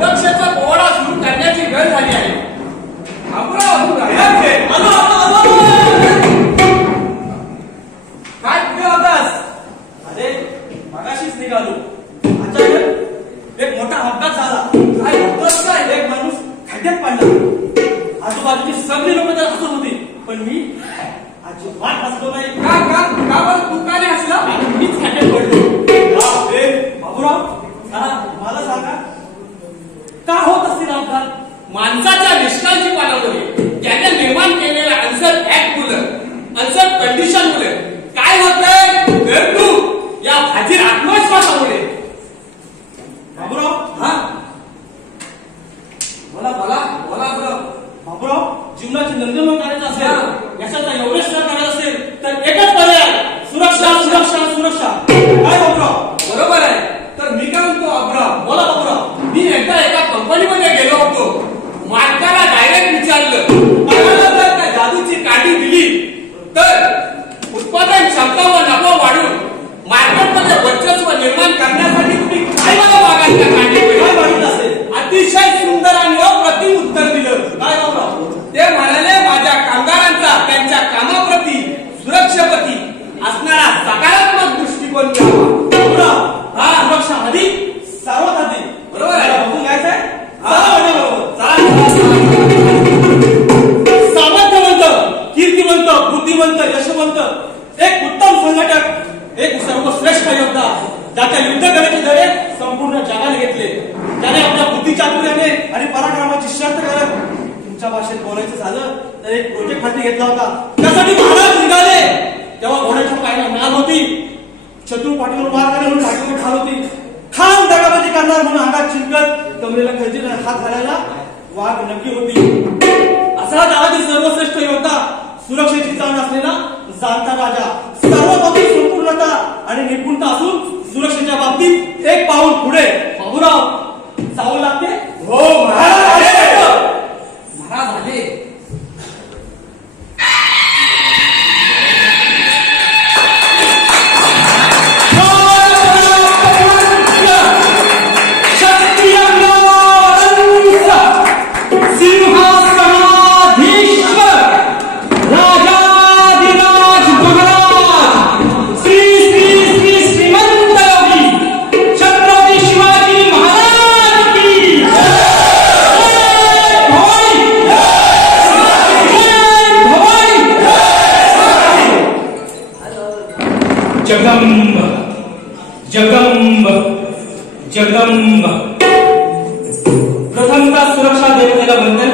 सुरक्षेचा पोवाडा सुरू करण्याची वेळ झाली आहे. काय कुठे होतास? अरे मगाशीच निघालो. अचानक एक मोठा अपघात झाला. काय होतच काय? एक माणूस खड्ड्यात पडला. आजूबाजूची सगळी लोक तर हसत होती, पण मी अजिबात हसलो नाही. का तू का नाही हसला? मीच खड्ड्यात पडलो. बाबूराव, मला सांगा, का होत असतील अपघात? माणसाच्या निष्काळजीपणामुळे त्याने निर्माण केलेल्या आन्सर ऍक्ट मुलं, आन्सर कंडिशन मुले काय होतंय? गर्दू या फाजीर आत्मविश्वासामुळे. बाबूराव, बाबूराव, जीवनाचे नंदनवन करायचं असेल, यशाचा एव्हरेस्ट करायचा असेल तर एकच पर्याय, सुरक्षा, सुरक्षा, सुरक्षा. काय बाबूराव? बरोबर आहे. तर मी काय म्हणतो अब्राम, बोला बाबूराव. मी एकदा एका कंपनीमध्ये गेलो होतो. मालकाला डायरेक्ट विचारलं, जर त्या जादूची काठी दिली तर उत्पादन क्षमता व नफा वाढून मार्केटमध्ये वर्चस्व निर्माण करण्यासाठी तुम्ही काय मला मागाल त्या काठीकडे? काय मागितलं असेल? अतिशय सुंदर आणि अप्रतिम उत्तर दिलं. काय बाबूराव? ते म्हणाले, माझ्या कामगारांचा त्यांच्या कामाप्रती, सुरक्षेप्रती असणारा सकारात्मक दृष्टिकोन घ्यावा. बाबूराव, सुरक्षा आधी, सर्वात आधी. बरोबर आहे. बघून घ्यायचंय. सामर्थ्यवंत, कीर्तिवंत, बुद्धिवंत, यशवंत, एक उत्तम संघटक, एक सर्वश्रेष्ठ योद्धा, ज्याच्या युद्ध करण्याचे धडे संपूर्ण जगाने घेतले, ज्याने आपल्या बुद्धिचातुर्याने आणि पराक्रमाची शर्त करत, तुमच्या भाषेत बोलायचं झालं तर एक प्रोजेक्ट हाती घेतला होता. त्यासाठी महाराज निघाले तेव्हा घोड्याच्या पायाला नाल होती, शत्रू पाठीवर वार करून ढाकून खाल होती. खान दगाबाजी करणार म्हणून अंगात चिंकत कमरेला खंजीर हात घालायला वाघ नक्की होती. असा जगातील सर्वश्रेष्ठ योद्धा, सुरक्षेची जाण असलेला जाणता राजा, सर्वबाबतीत संपूर्णता आणि निपुणता असून सुरक्षेच्या बाबतीत एक पाऊल पुढे. बाबूराव, जावं लागते. हो महाराज आले. जगदंब जगदंब जगदंब. प्रथमतः सुरक्षा देवतेला वंदन